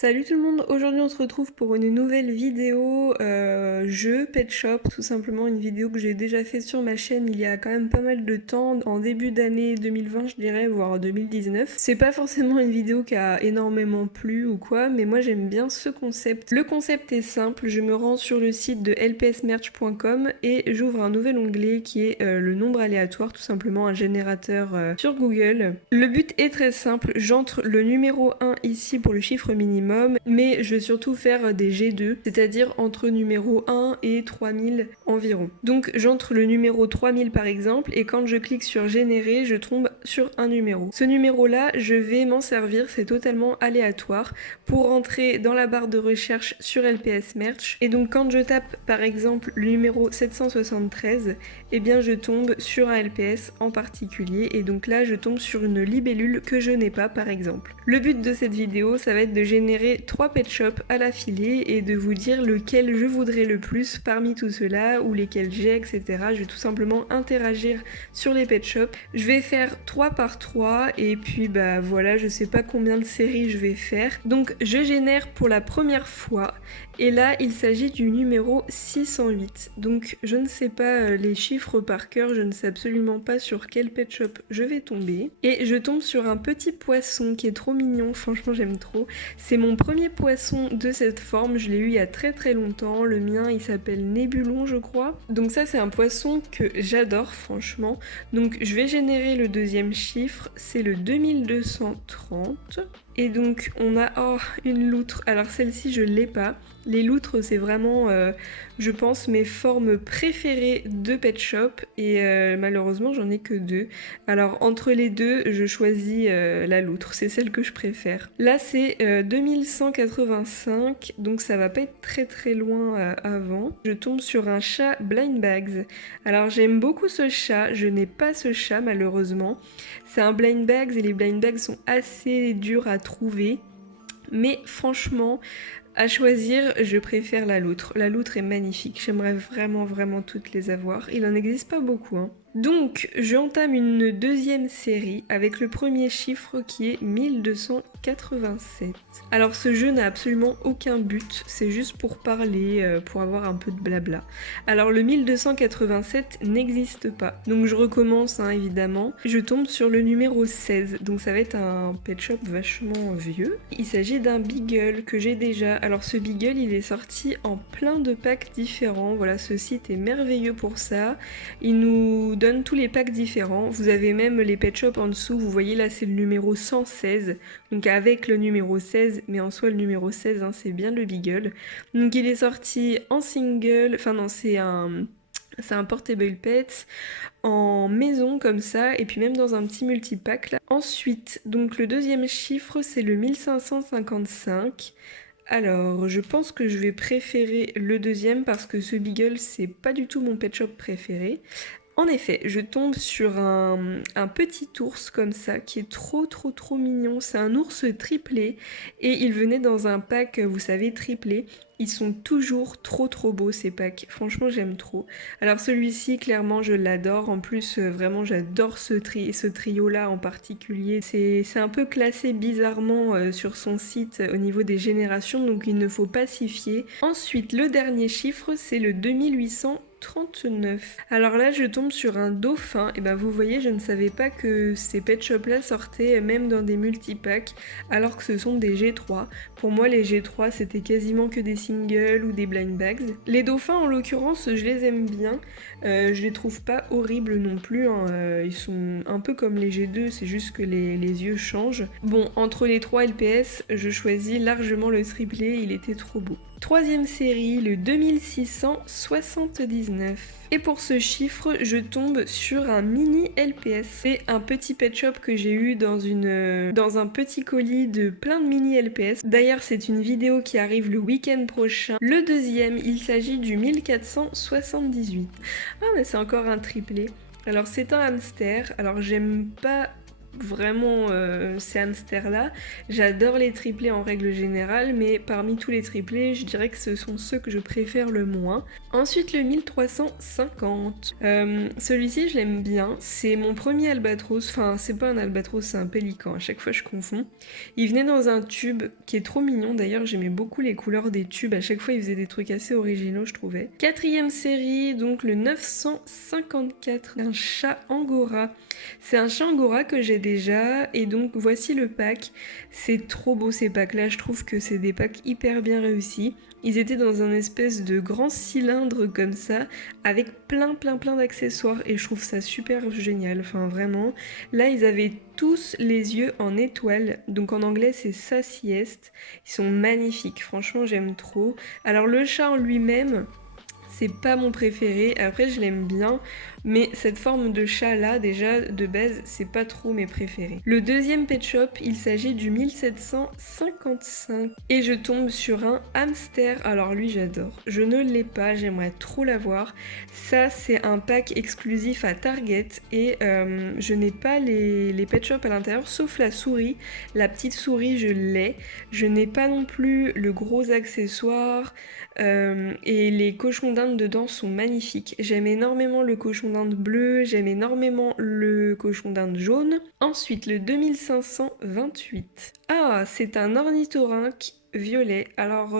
Salut tout le monde, aujourd'hui on se retrouve pour une nouvelle vidéo jeu Pet Shop, tout simplement une vidéo que j'ai déjà fait sur ma chaîne il y a quand même pas mal de temps, en début d'année 2020 je dirais, voire 2019. C'est pas forcément une vidéo qui a énormément plu ou quoi, mais moi j'aime bien ce concept. Le concept est simple, je me rends sur le site de lpsmerch.com et j'ouvre un nouvel onglet qui est le nombre aléatoire, tout simplement un générateur sur Google. Le but est très simple, j'entre le numéro 1 ici pour le chiffre minimum, mais je vais surtout faire des G2, c'est-à-dire entre numéro 1 et 3000 environ. Donc j'entre le numéro 3000 par exemple, et quand je clique sur générer, je tombe sur un numéro. Ce numéro-là, je vais m'en servir, c'est totalement aléatoire, pour rentrer dans la barre de recherche sur LPS Merch. Et donc quand je tape par exemple le numéro 773, eh bien je tombe sur un LPS en particulier, et donc là je tombe sur une libellule que je n'ai pas par exemple. Le but de cette vidéo, ça va être de générer 3 pet shops à l'affilée et de vous dire lequel je voudrais le plus parmi tout cela, ou lesquels j'ai, etc. Je vais tout simplement interagir sur les pet shops. Je vais faire 3 par 3 et puis bah voilà, je sais pas combien de séries je vais faire. Donc je génère pour la première fois et là il s'agit du numéro 608. Donc je ne sais pas les chiffres par cœur, je ne sais absolument pas sur quel pet shop je vais tomber. Et je tombe sur un petit poisson qui est trop mignon, franchement j'aime trop. C'est mon premier poisson de cette forme, je l'ai eu il y a très très longtemps, le mien il s'appelle Nébulon je crois. Donc ça c'est un poisson que j'adore franchement. Donc je vais générer le deuxième chiffre, c'est le 2230. Et donc on a une loutre, alors celle-ci je l'ai pas. Les loutres c'est vraiment je pense mes formes préférées de pet shop et malheureusement j'en ai que 2. Alors entre les deux je choisis la loutre, c'est celle que je préfère. Là c'est 2185, donc ça va pas être très très loin avant. Je tombe sur un chat Blind Bags. Alors j'aime beaucoup ce chat, je n'ai pas ce chat malheureusement. C'est un Blind Bags et les Blind Bags sont assez durs à trouver. Mais franchement, à choisir, je préfère la loutre. La loutre est magnifique, j'aimerais vraiment toutes les avoir. Il en existe pas beaucoup, hein. Donc, j'entame une deuxième série avec le premier chiffre qui est 1287. Alors, ce jeu n'a absolument aucun but, c'est juste pour parler, pour avoir un peu de blabla. Alors, le 1287 n'existe pas. Donc, je recommence, hein, évidemment. Je tombe sur le numéro 16, donc ça va être un pet shop vachement vieux. Il s'agit d'un beagle que j'ai déjà. Alors, ce beagle, il est sorti en plein de packs différents. Voilà, ce site est merveilleux pour ça. Il nous donne tous les packs différents. Vous avez même les pet shops en dessous. Vous voyez là, c'est le numéro 116. Donc avec le numéro 16, mais en soi le numéro 16, hein, c'est bien le beagle. Donc il est sorti en single. Enfin non, c'est un portable pets en maison comme ça, et puis même dans un petit multipack là. Ensuite, donc le deuxième chiffre, c'est le 1555. Alors, je pense que je vais préférer le deuxième parce que ce beagle, c'est pas du tout mon pet shop préféré. En effet, je tombe sur un petit ours comme ça qui est trop mignon. C'est un ours triplé et il venait dans un pack, vous savez, triplé. Ils sont toujours trop beaux ces packs. Franchement, j'aime trop. Alors celui-ci, clairement, je l'adore. En plus, vraiment, j'adore ce trio-là en particulier. C'est un peu classé bizarrement sur son site au niveau des générations, donc il ne faut pas s'y fier. Ensuite, le dernier chiffre, c'est le 2839. Alors là, je tombe sur un dauphin. Et ben vous voyez, je ne savais pas que ces pet shops là sortaient même dans des multipacks, alors que ce sont des G3. Pour moi, les G3, c'était quasiment que des singles ou des blind bags. Les dauphins, en l'occurrence, je les aime bien. Je les trouve pas horribles non plus, hein. Ils sont un peu comme les G2, c'est juste que les yeux changent. Bon, entre les 3 LPS, je choisis largement le triplé, il était trop beau. Troisième série, le 2679. Et pour ce chiffre, je tombe sur un mini LPS. C'est un petit pet shop que j'ai eu dans un petit colis de plein de mini LPS. D'ailleurs, c'est une vidéo qui arrive le week-end prochain. Le deuxième, il s'agit du 1478. Ah, mais c'est encore un triplé. Alors, c'est un hamster. Alors, j'aime pas vraiment ces hamsters-là. J'adore les triplés en règle générale, mais parmi tous les triplés, je dirais que ce sont ceux que je préfère le moins. Ensuite, le 1350. Celui-ci, je l'aime bien. C'est mon premier albatros. Enfin, c'est pas un albatros, c'est un pélican. À chaque fois, je confonds. Il venait dans un tube qui est trop mignon. D'ailleurs, j'aimais beaucoup les couleurs des tubes. À chaque fois, il faisait des trucs assez originaux, je trouvais. Quatrième série, donc le 954. Un chat angora. C'est un chat angora que j'ai déjà. Et donc, voici le pack. C'est trop beau ces packs-là. Je trouve que c'est des packs hyper bien réussis. Ils étaient dans un espèce de grand cylindre comme ça, avec plein d'accessoires et je trouve ça super génial, enfin vraiment. Là, ils avaient tous les yeux en étoile, donc en anglais c'est Sassiest. Ils sont magnifiques, franchement j'aime trop. Alors le chat en lui-même, c'est pas mon préféré, après je l'aime bien, mais cette forme de chat là, déjà de base, c'est pas trop mes préférés. Le deuxième pet shop, il s'agit du 1755 et je tombe sur un hamster. Alors lui j'adore, je ne l'ai pas, j'aimerais trop l'avoir. Ça c'est un pack exclusif à Target et je n'ai pas les pet shops à l'intérieur sauf la souris. La petite souris je l'ai, je n'ai pas non plus le gros accessoire. Et les cochons d'Inde dedans sont magnifiques. J'aime énormément le cochon d'Inde bleu, j'aime énormément le cochon d'Inde jaune. Ensuite, le 2528. Ah, c'est un ornithorynque violet. Alors,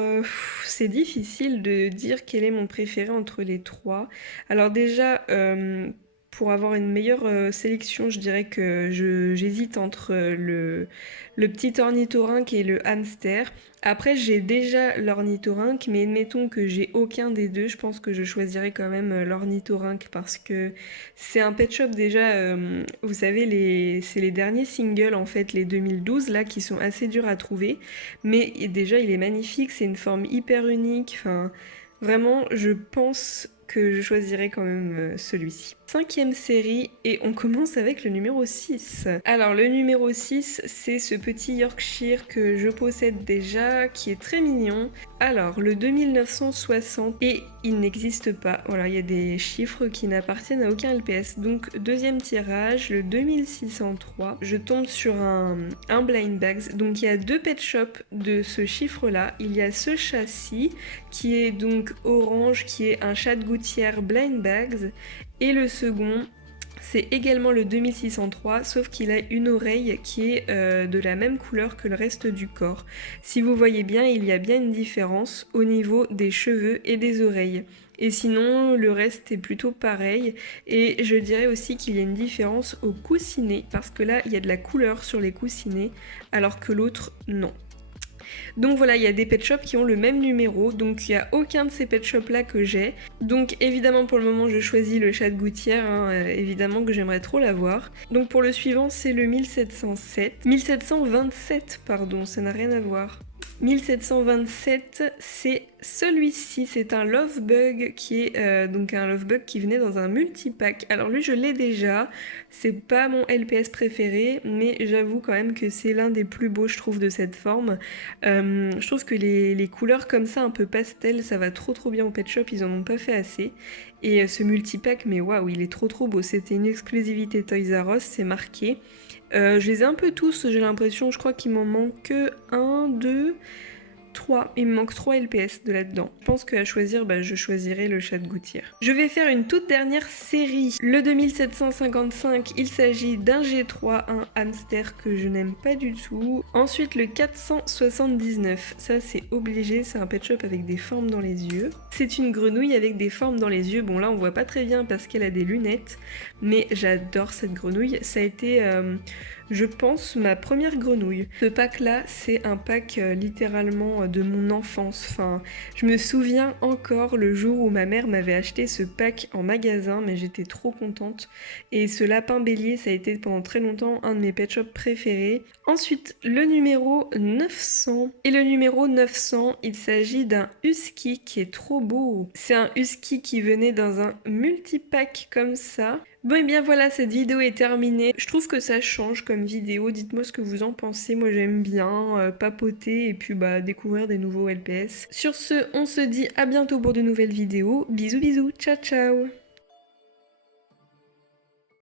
c'est difficile de dire quel est mon préféré entre les trois. Alors déjà, pour avoir une meilleure sélection, je dirais que j'hésite entre le petit ornithorynque et le hamster. Après, j'ai déjà l'ornithorynque, mais admettons que j'ai aucun des deux, je pense que je choisirais quand même l'ornithorynque parce que c'est un pet shop déjà, vous savez, c'est les derniers singles en fait, les 2012 là, qui sont assez durs à trouver, mais déjà il est magnifique, c'est une forme hyper unique, enfin vraiment, je pense que je choisirais quand même celui-ci. Cinquième série et on commence avec le numéro 6. Alors le numéro 6, c'est ce petit Yorkshire que je possède déjà, qui est très mignon. Alors le 2960 et il n'existe pas. Voilà, il y a des chiffres qui n'appartiennent à aucun LPS. Donc deuxième tirage, le 2603. Je tombe sur un blind bags. Donc il y a deux pet shops de ce chiffre-là. Il y a ce châssis qui est donc orange, qui est un chat de gouttière blind bags. Et le second, c'est également le 2603, sauf qu'il a une oreille qui est de la même couleur que le reste du corps. Si vous voyez bien, il y a bien une différence au niveau des cheveux et des oreilles. Et sinon, le reste est plutôt pareil. Et je dirais aussi qu'il y a une différence au coussinet, parce que là, il y a de la couleur sur les coussinets, alors que l'autre, non. Donc voilà, il y a des pet shops qui ont le même numéro, donc il n'y a aucun de ces pet shops là que j'ai. Donc évidemment pour le moment je choisis le chat de gouttière, évidemment que j'aimerais trop l'avoir. Donc pour le suivant c'est le 1707. 1727 pardon, ça n'a rien à voir. 1727, c'est celui-ci, c'est un Love Bug qui est donc un Love Bug qui venait dans un multipack. Alors lui je l'ai déjà, c'est pas mon LPS préféré, mais j'avoue quand même que c'est l'un des plus beaux je trouve de cette forme. Je trouve que les couleurs comme ça un peu pastel, ça va trop bien au pet shop, ils en ont pas fait assez. Et ce multipack, mais waouh, il est trop beau, c'était une exclusivité Toys R Us, c'est marqué. Je les ai un peu tous, j'ai l'impression, je crois qu'il m'en manque 1, 2, 3. Il me manque 3 LPS de là-dedans. Je pense qu'à choisir, je choisirai le chat de gouttière. Je vais faire une toute dernière série. Le 2755, il s'agit d'un G3, un hamster que je n'aime pas du tout. Ensuite, le 479. Ça, c'est obligé, c'est un pet shop avec des formes dans les yeux. C'est une grenouille avec des formes dans les yeux. Bon, là, on voit pas très bien parce qu'elle a des lunettes, mais j'adore cette grenouille. Ça a été... je pense ma première grenouille. Ce pack là, c'est un pack littéralement de mon enfance. Enfin, je me souviens encore le jour où ma mère m'avait acheté ce pack en magasin, mais j'étais trop contente. Et ce lapin bélier, ça a été pendant très longtemps un de mes pet shops préférés. Ensuite, le numéro 900. Et le numéro 900, il s'agit d'un husky qui est trop beau. C'est un husky qui venait dans un multipack comme ça. Bon et bien voilà, cette vidéo est terminée. Je trouve que ça change comme vidéo, dites-moi ce que vous en pensez. Moi j'aime bien papoter et puis découvrir des nouveaux LPS. Sur ce, on se dit à bientôt pour de nouvelles vidéos. Bisous bisous, ciao ciao.